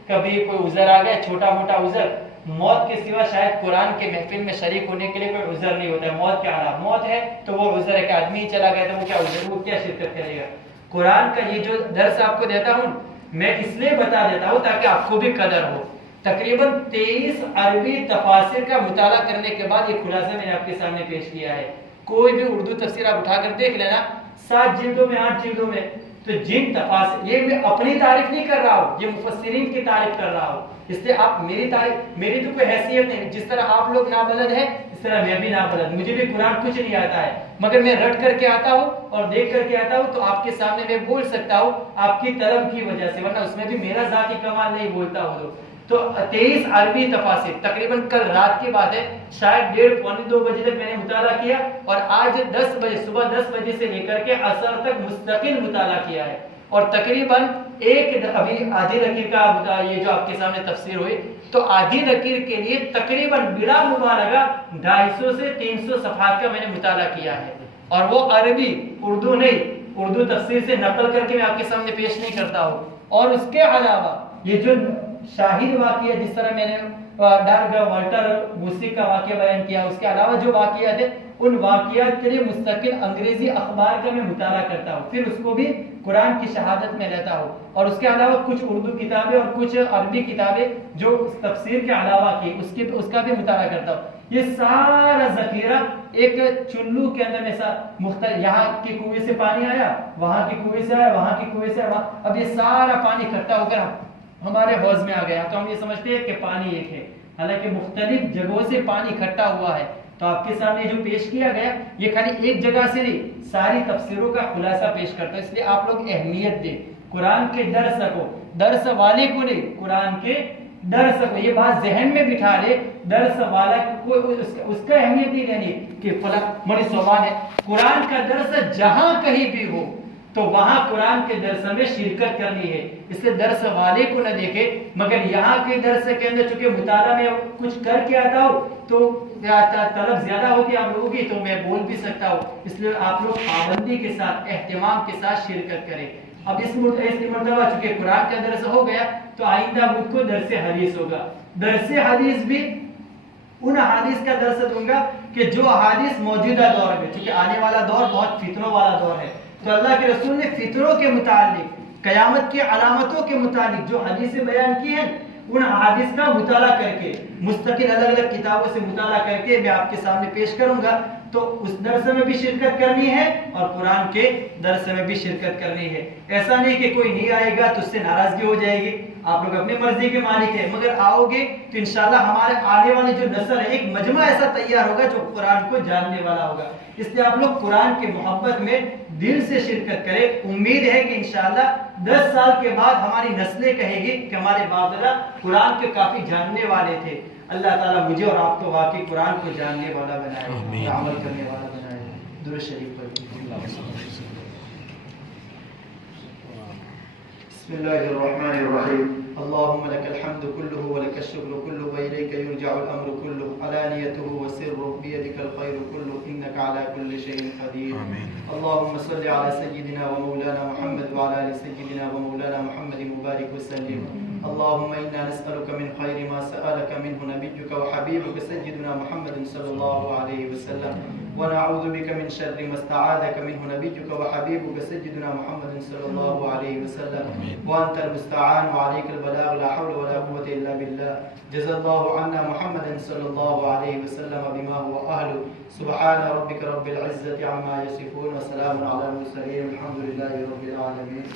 کبھی کوئی عذر آ گیا، چھوٹا موٹا عذر، موت کے سوا شاید قرآن کے محفل میں شریک ہونے کے لیے کوئی عذر نہیں ہوتا ہے۔ موت کیا حالات، موت ہے تو وہ عذر ہے کہ آدمی ہی چلا گیا تو وہ کیا عذر، وہ کیا شرکت کرے گا۔ قرآن کا یہ جو درس آپ کو دیتا ہوں میں اس لیے بتا دیتا ہوں تاکہ آپ کو بھی قدر ہو۔ تقریباً 23 عربی تفاسیر کا مطالعہ کرنے کے بعد یہ خلاصہ میں نے آپ کے سامنے پیش کیا ہے۔ کوئی بھی اردو تفسیر آپ اٹھا کر دیکھ لینا، 7 جلدوں میں 8 جلدوں میں، تو جن تفاسیر، یہ میں اپنی تعریف نہیں کر رہا ہوں، یہ مفسرین کی تعریف کر رہا ہوں، اس لیے آپ میری تعریف، میری تو کوئی حیثیت نہیں، جس طرح آپ لوگ نابلد ہیں اس طرح میں بھی نابلد، مجھے بھی قرآن کچھ نہیں آتا ہے، مگر میں رٹ کر کے آتا ہوں اور دیکھ کر کے آتا ہوں، تو آپ کے سامنے میں بول سکتا ہوں آپ کی طلب کی وجہ سے، ورنہ اس میں بھی میرا ذاتی کمال نہیں بولتا ہوں۔ تو 23 عربی تفاسیر، تقریباً کل رات کی بات ہے، شاید 1:30 پونے 2 بجے تک میں نے مطالعہ کیا، اور آج 10 بجے، صبح 10 بجے سے لے کر کے عصر تک مستقل مطالعہ کیا ہے، اور تقریباً ابھی آدھی لکیر کا یہ جو آپ کے سامنے تفسیر ہوئی، تو آدھی لکیر کے لیے تقریباً بلا مبالغہ 250 سے 300 صفحات کا میں نے مطالعہ کیا ہے، اور وہ عربی، اردو نہیں، اردو تفسیر سے نقل کر کے میں آپ کے سامنے پیش نہیں کرتا ہوں۔ اور اس کے علاوہ یہ جو شاہد واقعہ، جس طرح میں نے والٹر بوسی کا واقعہ بیان کیا، اس کے علاوہ جو واقعات ہیں ان واقعات کے لیے مستقل انگریزی اخبار کا میں مطالعہ کرتا ہوں، پھر اس کو بھی قرآن کی شہادت میں لیتا ہوں، اور اس کے علاوہ کچھ اردو کتابیں اور کچھ عربی کتابیں جو تفسیر کے علاوہ کی اس کا بھی مطالعہ کرتا ہوں۔ یہ سارا ذخیرہ ایک چلو کے اندر میں مختلف، یہاں کے کنویں سے پانی آیا، وہاں کے کنویں سے آیا، وہاں کے کنویں سے آیا، اب یہ سارا پانی اکٹھا ہو کر ہمارے حوض میں آ گیا، تو ہم یہ سمجھتے ہیں کہ پانی ایک ہے، حالانکہ مختلف جگہوں سے پانی اکٹھا ہوا ہے۔ تو آپ کے سامنے جو پیش کیا گیا یہ خالی ایک جگہ سے نہیں، ساری تفسیروں کا خلاصہ پیش کرتا ہے، اس لیے آپ لوگ اہمیت دیں قرآن کے درس کو، درس والے کو نہیں، قرآن کے درس کو، یہ بات ذہن میں بٹھا لے، درس والا کو اس کا اہمیت نہیں لینی کہ فلاں بڑی صوبان ہے، قرآن کا درس جہاں کہیں بھی ہو تو وہاں قرآن کے درس میں شرکت کرنی ہے، اس لیے درس والے کو نہ دیکھے، مگر یہاں کے درس کے اندر چونکہ مطالعہ میں کچھ کر کے آتا ہوں تو طلب زیادہ ہوتی ہے آپ لوگوں کی، تو میں بول بھی سکتا ہوں، اس لیے آپ لوگ پابندی کے ساتھ، اہتمام کے ساتھ شرکت کریں۔ اب اس مرتبہ چونکہ قرآن کا درس ہو گیا تو آئندہ مجھ کو درس حدیث ہوگا، درس حدیث بھی ان احادیث کا درس دوں گا کہ جو احادیث موجودہ دور میں، چونکہ آنے والا دور بہت فتنوں والا دور ہے، تو اللہ کے رسول نے فطروں کے متعلق، قیامت کی علامتوں کے متعلق جو حدیثیں بیان کی ہیں، ان حدیث کا مطالعہ کر کے مستقل الگ الگ کتابوں سے مطالعہ کر کے میں آپ کے سامنے پیش کروں گا، تو اس درس میں بھی شرکت کرنی ہے اور قرآن کے درس میں بھی شرکت کرنی ہے۔ ایسا نہیں کہ کوئی نہیں آئے گا تو اس سے ناراضگی ہو جائے گی، آپ لوگ اپنی مرضی کے مالک ہیں، مگر آؤ گے تو انشاءاللہ ہمارے آنے والی جو نسل ہے ایک مجمع ایسا تیار ہوگا جو قرآن کو جاننے والا ہوگا، اس لیے آپ لوگ قرآن کے محبت میں دل سے شرکت کریں۔ امید ہے کہ انشاءاللہ 10 سال کے بعد ہماری نسلیں کہیں گی کہ ہمارے باپ دادا قرآن کے کافی جاننے والے تھے۔ اللہ تعالیٰ مجھے اور آپ کو واقعی قرآن کو جاننے والا بنائے، عمل کرنے والا بنائے۔ درود شریف پڑھیں۔ بسم اللہ الرحمن الرحیم۔ اللهم لك الحمد كله ولك الشكر كله وإليك يرجع الأمر كله علانيته وسره بيدك الخير كله إنك على كل شيء قدير اللهم صل على سيدنا ومولانا محمد وعلى آل سيدنا ومولانا محمد مبارك وسلم اللهم إنا نسألك من خير ما سألك منه نبيك وحبيبك سيدنا محمد صلى الله عليه وسلم، ونعوذ بك من شر ما استعاذك منه نبيك وحبيبك سيدنا محمد صلى الله عليه وسلم، وأنت المستعان وعليك البلاغ، لا حول ولا قوة إلا بالله. جزا الله عنا محمد صلى الله عليه وسلم بما هو أهله. سبحان ربك رب العزة عما يصفون وسلام على المرسلين، الحمد لله رب العالمين.